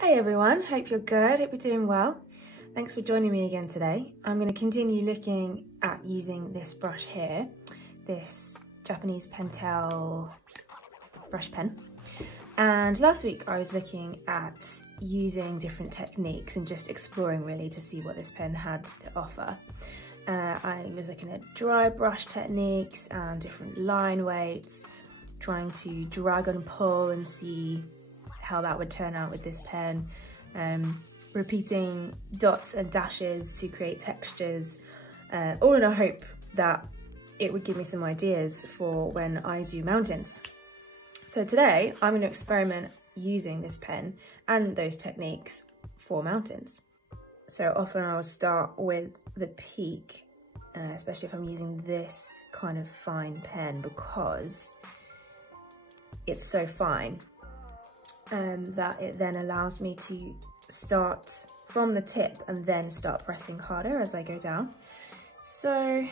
Hey everyone, hope you're good, hope you're doing well. Thanks for joining me again today. I'm going to continue looking at using this brush here, this Japanese Pentel brush pen. And last week I was looking at using different techniques and just exploring really to see what this pen had to offer. I was looking at dry brush techniques and different line weights, trying to drag and pull and see how that would turn out with this pen, repeating dots and dashes to create textures, all in a hope that it would give me some ideas for when I do mountains. So today I'm going to experiment using this pen and those techniques for mountains. So often I'll start with the peak, especially if I'm using this kind of fine pen, because it's so fine. That it then allows me to start from the tip and then start pressing harder as I go down. So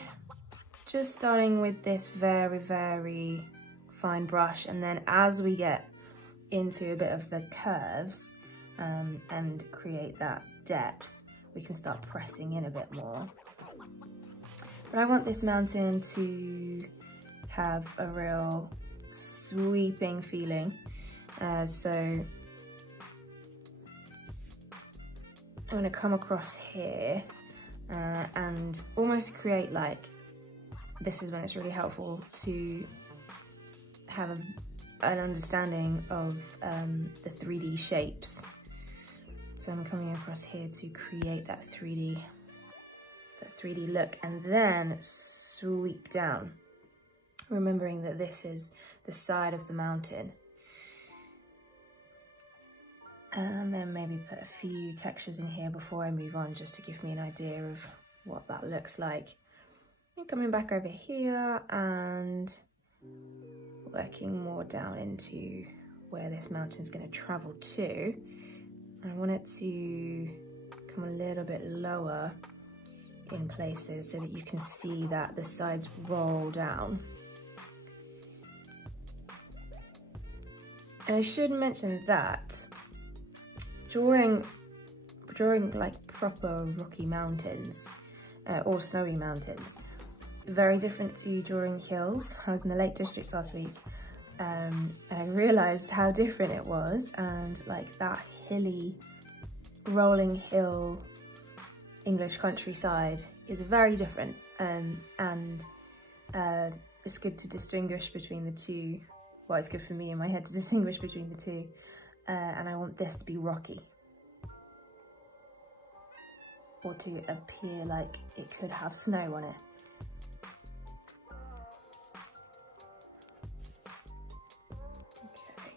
just starting with this very, very fine brush, and then as we get into a bit of the curves and create that depth, we can start pressing in a bit more. But I want this mountain to have a real sweeping feeling. So I'm going to come across here and almost create like, this is when it's really helpful to have an understanding of the 3D shapes. So I'm coming across here to create that 3D look and then sweep down, remembering that this is the side of the mountain. And then maybe put a few textures in here before I move on, just to give me an idea of what that looks like. And coming back over here and working more down into where this mountain's going to travel to. I want it to come a little bit lower in places so that you can see that the sides roll down. And I should mention that drawing like proper rocky mountains or snowy mountains, very different to drawing hills. I was in the Lake District last week and I realised how different it was, and like that hilly, rolling hill English countryside is very different, and it's good to distinguish between the two. Well, it's good for me in my head to distinguish between the two. And I want this to be rocky, or to appear like it could have snow on it. Okay.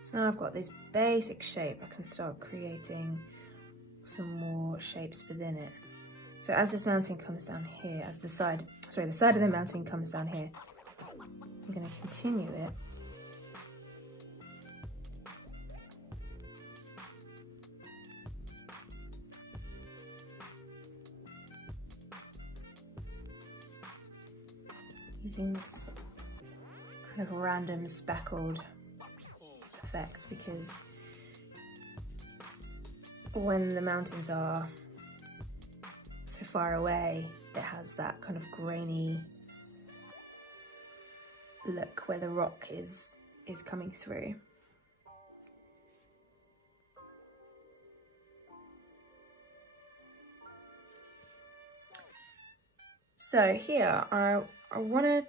So now I've got this basic shape, I can start creating some more shapes within it. So as this mountain comes down here, as the side of the mountain comes down here, I'm going to continue it. Using this kind of random speckled effect, because when the mountains are so far away, it has that kind of grainy look where the rock is coming through. So here I want to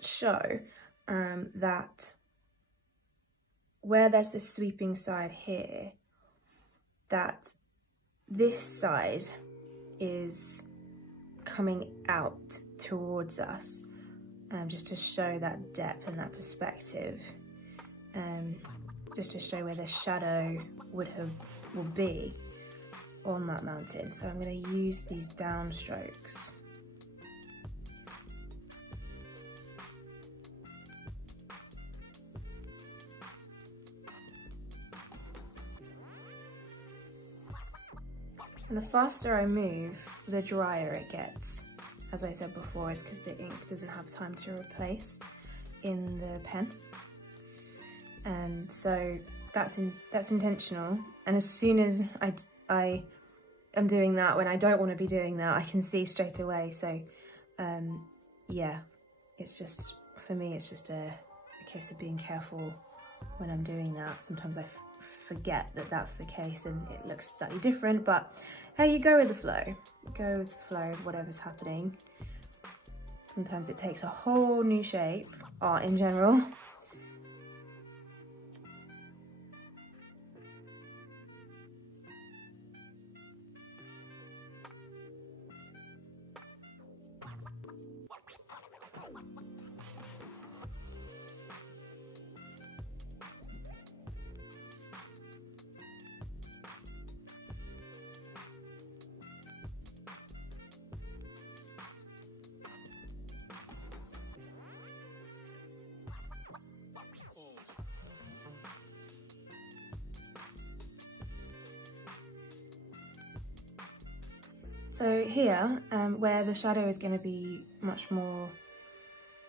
show that where there's this sweeping side here, that this side is coming out towards us, just to show that depth and that perspective, just to show where the shadow will be on that mountain. So I'm going to use these down strokes. And the faster I move, the drier it gets. As I said before, it's because the ink doesn't have time to replace. in the pen. So that's intentional. And as soon as I am doing that when I don't want to be doing that, I can see straight away. So yeah, it's just, for me, it's just a case of being careful when I'm doing that. Sometimes I forget that that's the case and it looks slightly different, but hey, you go with the flow. Go with the flow of whatever's happening. Sometimes it takes a whole new shape, art in general. So here, where the shadow is going to be much more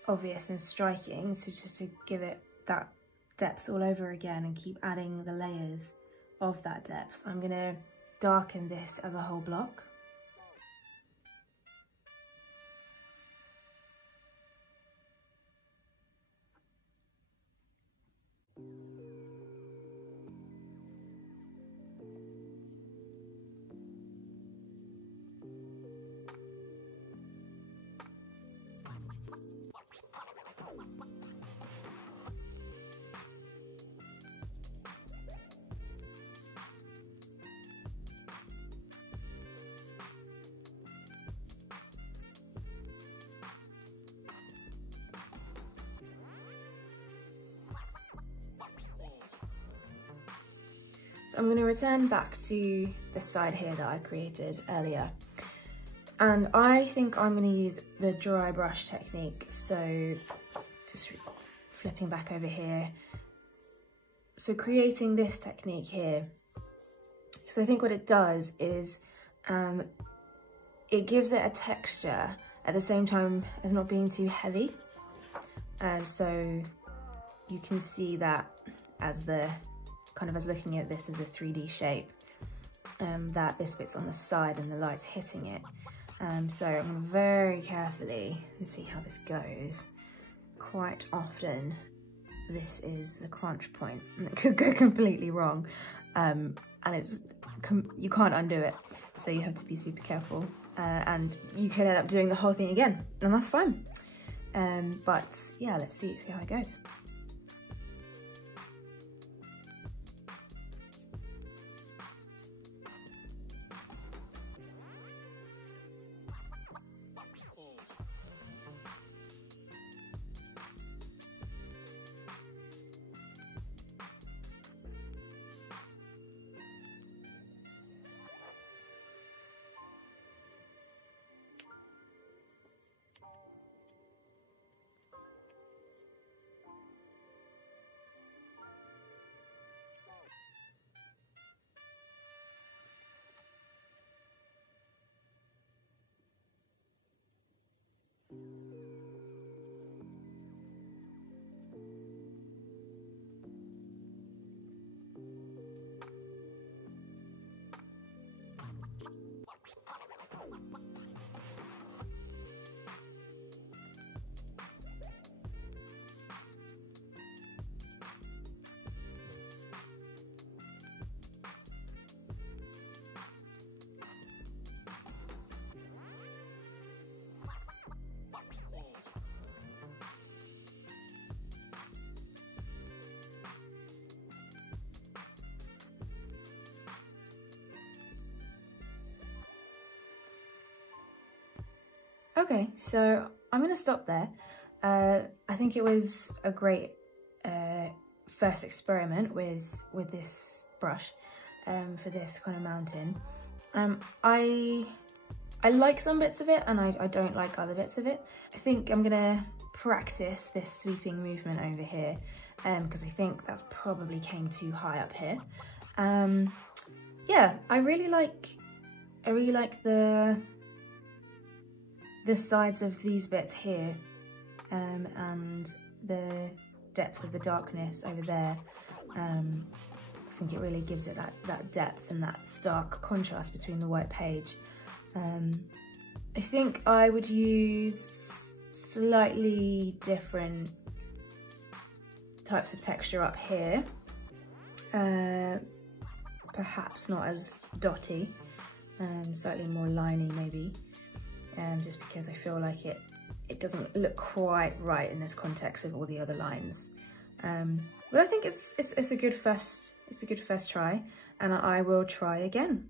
obvious and striking, so just to give it that depth all over again and keep adding the layers of that depth, I'm going to darken this as a whole block. So I'm going to return back to the side here that I created earlier. And I think I'm going to use the dry brush technique. So just flipping back over here. So creating this technique here. So I think what it does is it gives it a texture at the same time as not being too heavy. So you can see that as as looking at this as a 3D shape, that this bit's on the side and the light's hitting it. So I'm going to very carefully see how this goes. Quite often this is the crunch point and it could go completely wrong, and you can't undo it, so you have to be super careful, and you could end up doing the whole thing again, and that's fine. But yeah, let's see how it goes. Okay, so I'm going to stop there. I think it was a great first experiment with this brush for this kind of mountain. I like some bits of it and I don't like other bits of it. I think I'm going to practice this sweeping movement over here because I think that's probably came too high up here. Yeah, I really like the sides of these bits here, and the depth of the darkness over there. I think it really gives it that depth and that stark contrast between the white page. I think I would use slightly different types of texture up here. Perhaps not as dotty, slightly more liney maybe, just because I feel like it doesn't look quite right in this context of all the other lines. But I think it's a good first try, and I will try again.